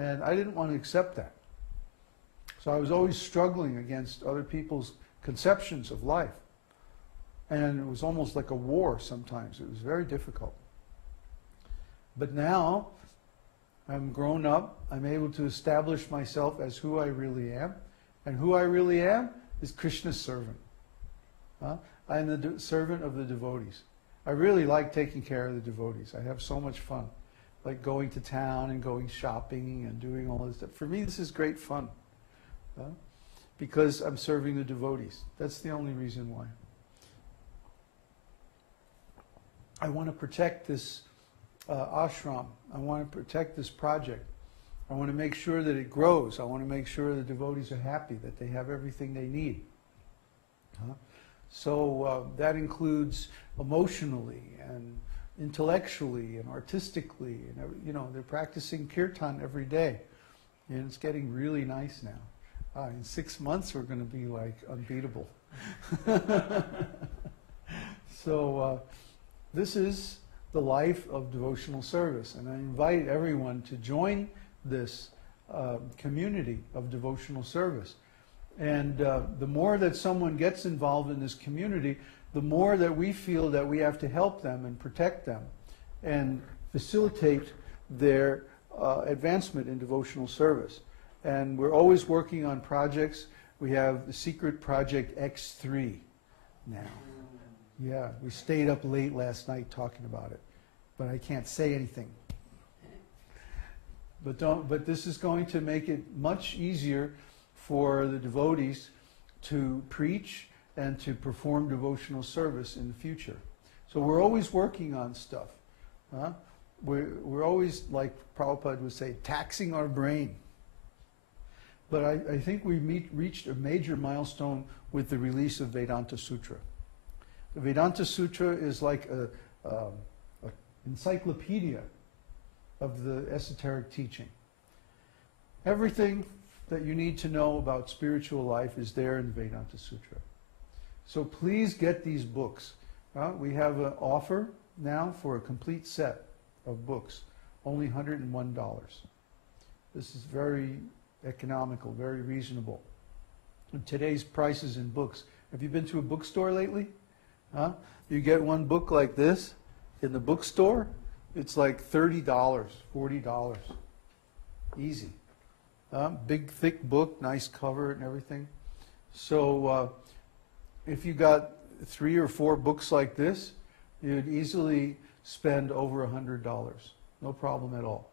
And I didn't want to accept that. So I was always struggling against other people's conceptions of life. And it was almost like a war sometimes. It was very difficult. But now, I'm grown up. I'm able to establish myself as who I really am. And who I really am is Krishna's servant. I'm the servant of the devotees. I really like taking care of the devotees. I have so much fun. Like going to town and going shopping and doing all this stuff. For me, this is great fun. Because I'm serving the devotees. That's the only reason why. I want to protect this ashram. I want to protect this project. I want to make sure that it grows. I want to make sure the devotees are happy, that they have everything they need. So that includes emotionally and intellectually and artistically. And, you know, they're practicing kirtan every day. And it's getting really nice now. In 6 months, we're going to be like unbeatable. So this is the life of devotional service. And I invite everyone to join this community of devotional service. And the more that someone gets involved in this community, the more that we feel that we have to help them and protect them and facilitate their advancement in devotional service. And we're always working on projects. We have the secret project X3 now. Yeah, we stayed up late last night talking about it, but I can't say anything. But this is going to make it much easier for the devotees to preach and to perform devotional service in the future. So we're always working on stuff. We're always, like Prabhupada would say, taxing our brain. But I think we reached a major milestone with the release of Vedanta Sutra. The Vedanta Sutra is like an encyclopedia of the esoteric teaching. Everything that you need to know about spiritual life is there in the Vedanta Sutra. So please get these books. We have an offer now for a complete set of books, only $101. This is very economical, very reasonable. And today's prices in books. Have you been to a bookstore lately? You get one book like this in the bookstore, it's like $30, $40. Easy. Big, thick book, nice cover and everything. So if you got 3 or 4 books like this, you'd easily spend over $100. No problem at all.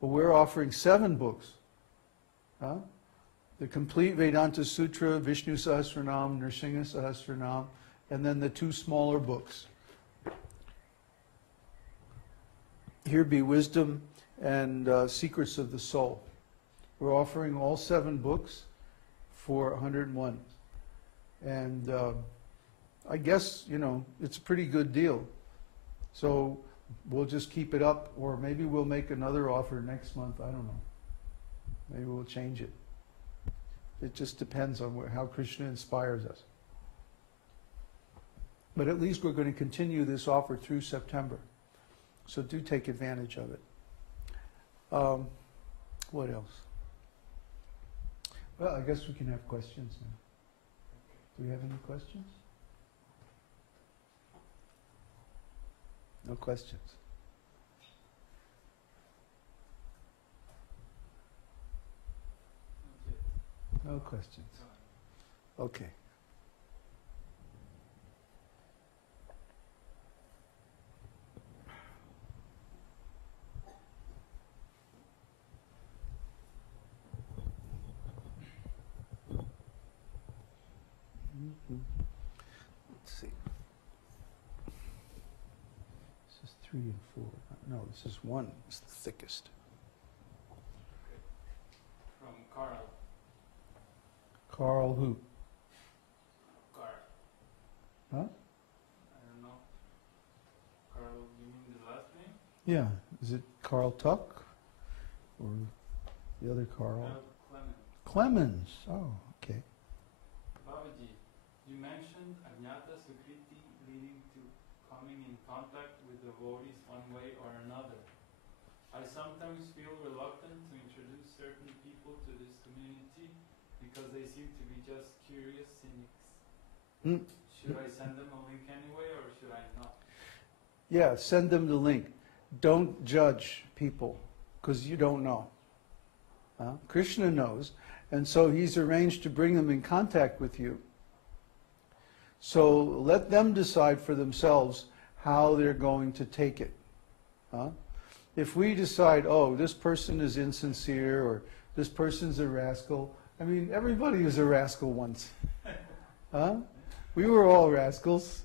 But we're offering 7 books. The complete Vedanta Sutra, Vishnu Sahasranam, Nrsimha Sahasranam, and then the 2 smaller books. Here be Wisdom and Secrets of the Soul. We're offering all 7 books for 101. And I guess, you know, it's a pretty good deal. So we'll just keep it up, or maybe we'll make another offer next month. I don't know. Maybe we'll change it. It just depends on how Krishna inspires us. But at least we're going to continue this offer through September. So do take advantage of it. What else? Well, I guess we can have questions now. Do we have any questions? No questions. No questions. Okay. Let's see. This is 3 and 4. No, this is 1. It's the thickest. From Carl. Carl who? Carl. Huh? I don't know. Carl, you mean the last name? Yeah. Is it Carl Tuck? Or the other Carl? Clemens. Clemens. Oh, okay. Babaji, you mentioned Ajnata Sukriti leading to coming in contact with devotees one way or another. I sometimes feel reluctant to introduce because they seem to be just curious cynics. Hmm. Should I send them a link anyway, or should I not? Yeah, send them the link. Don't judge people, because you don't know. Krishna knows, and so he's arranged to bring them in contact with you. So let them decide for themselves how they're going to take it. If we decide, oh, this person is insincere, or this person's a rascal, I mean, everybody was a rascal once. We were all rascals.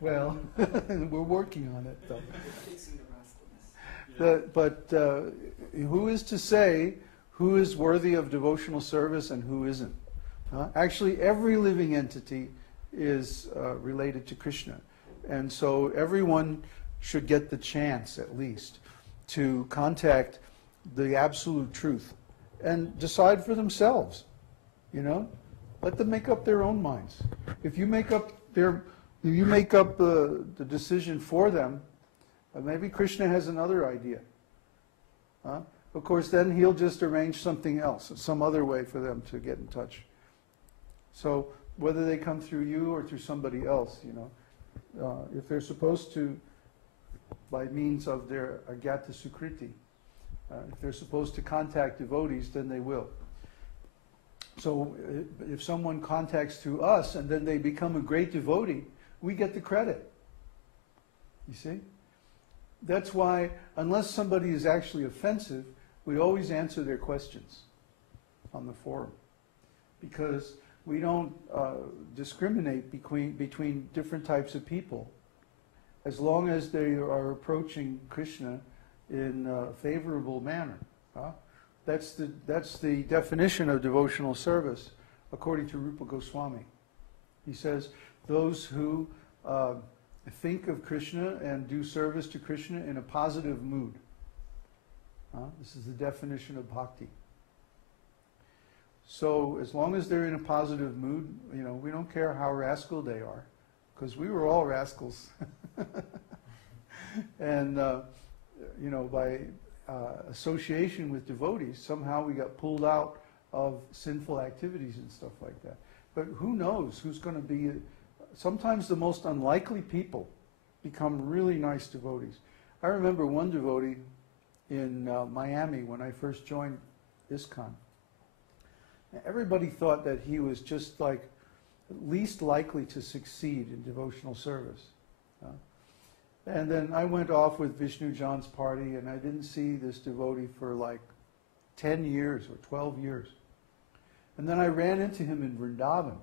Well, we're working on it, though. Fixing the rascalness. But who is to say who is worthy of devotional service and who isn't? Actually, every living entity is related to Krishna. And so everyone should get the chance, at least, to contact the absolute truth and decide for themselves. Let them make up their own minds. If you make up the decision for them, maybe Krishna has another idea. Of course, then he'll just arrange something else, some other way for them to get in touch. So whether they come through you or through somebody else, if they're supposed to, by means of their agyata sukriti, if they're supposed to contact devotees, then they will. So if someone contacts through us and then they become a great devotee, we get the credit. You see? That's why, unless somebody is actually offensive, we always answer their questions on the forum. Because we don't discriminate between different types of people. As long as they are approaching Krishna in a favorable manner. That's the definition of devotional service, according to Rupa Goswami. He says, those who think of Krishna and do service to Krishna in a positive mood. This is the definition of bhakti. So as long as they're in a positive mood, we don't care how rascal they are, because we were all rascals. And by association with devotees, somehow we got pulled out of sinful activities and stuff like that. But who knows who's going to be... Sometimes the most unlikely people become really nice devotees. I remember one devotee in Miami when I first joined ISKCON. Everybody thought that he was just like least likely to succeed in devotional service. And then I went off with Vishnu John's party, and I didn't see this devotee for like 10 years or 12 years. And then I ran into him in Vrindavan,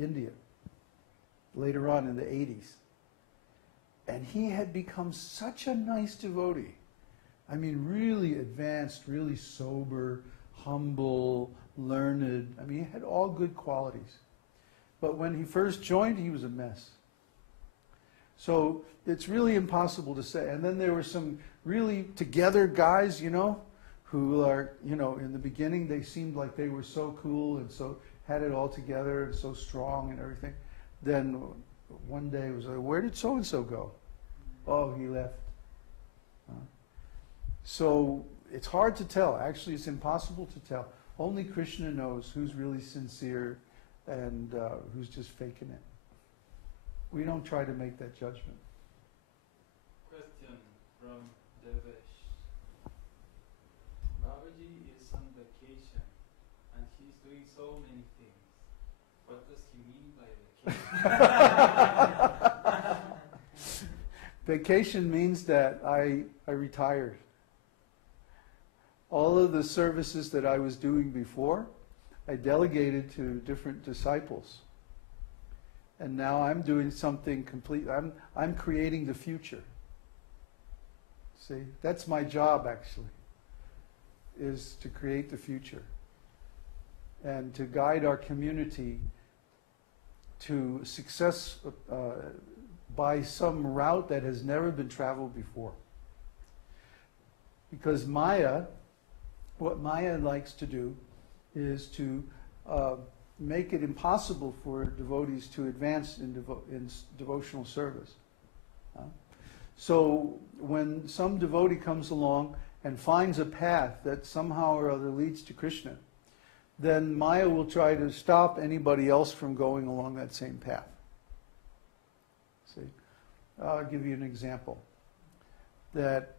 India, later on in the 80s. And he had become such a nice devotee. I mean, really advanced, really sober, humble, learned. I mean, he had all good qualities. But when he first joined, he was a mess. So it's really impossible to say. And then there were some really together guys, who are, in the beginning they seemed like they were so cool and so had it all together and so strong and everything. Then one day it was like, where did so-and-so go? Oh, he left. So it's hard to tell. Actually, it's impossible to tell. Only Krishna knows who's really sincere and who's just faking it. We don't try to make that judgment. Question from Devesh. Babaji is on vacation and he's doing so many things. What does he mean by vacation? Vacation means that I retired. All of the services that I was doing before, I delegated to different disciples. And now I'm doing something complete. I'm creating the future. See, that's my job actually, is to create the future and to guide our community to success by some route that has never been traveled before. Because what Maya likes to do is to make it impossible for devotees to advance in devotional service. So when some devotee comes along and finds a path that somehow or other leads to Krishna, then Maya will try to stop anybody else from going along that same path. See, I'll give you an example. That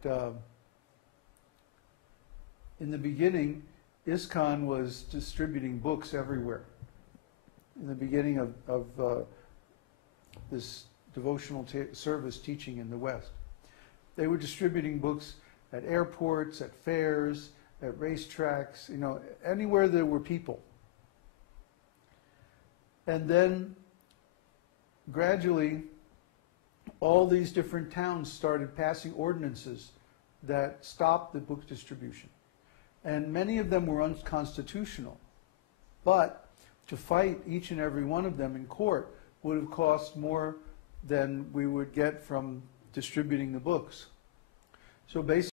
in the beginning, ISKCON was distributing books everywhere. In the beginning of this devotional service teaching in the West, they were distributing books at airports, at fairs, at racetracks, you know, anywhere there were people. And then gradually, all these different towns started passing ordinances that stopped the book distribution. And many of them were unconstitutional. But to fight each and every one of them in court would have cost more than we would get from distributing the books. So basically,